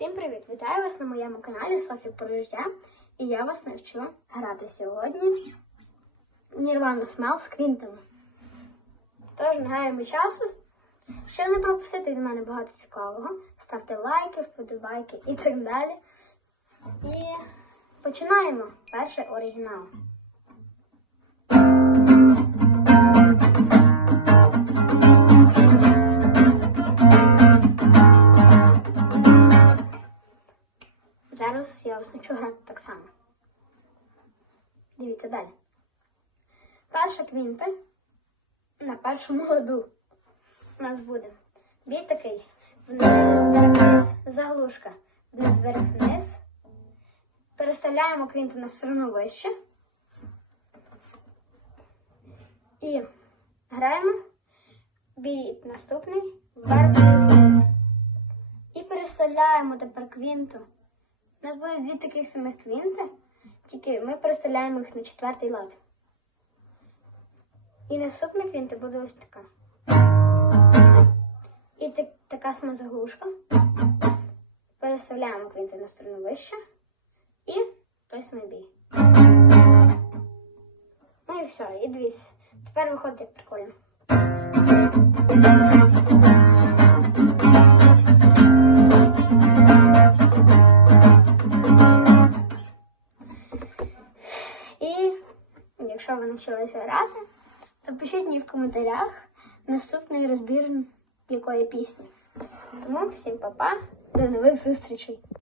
Всім привіт! Вітаю вас на моєму каналі Софія про життя. І я вас навчу грати сьогодні Nirvana Smell з квінтами. Тож не часу. Щоб не пропустити від мене багато цікавого, ставте лайки, вподобайки і так далі. І починаємо. Перший оригінал. Зараз я вас навчу так само. Дивіться далі. Перша квінта на першому ладу у нас буде бій такий. Вниз, вниз, заглушка. Вниз, вверх, вниз. Переставляємо квінту на сторону вище. І граємо бій наступний вверх, вниз, вниз. І переставляємо тепер квінту. У нас буде дві таких самих квінти, тільки ми переставляємо їх на четвертий лад. І наступна квінта буде ось така. І так, така сама заглушка. Переставляємо квінти на сторону вище. І той самий бій. Ну і все, і дивіться. Тепер виходить прикольно. Якщо ви навчилися грати, то пишіть мені в коментарях наступний розбір якої пісні. Тому всім па-па, до нових зустрічей!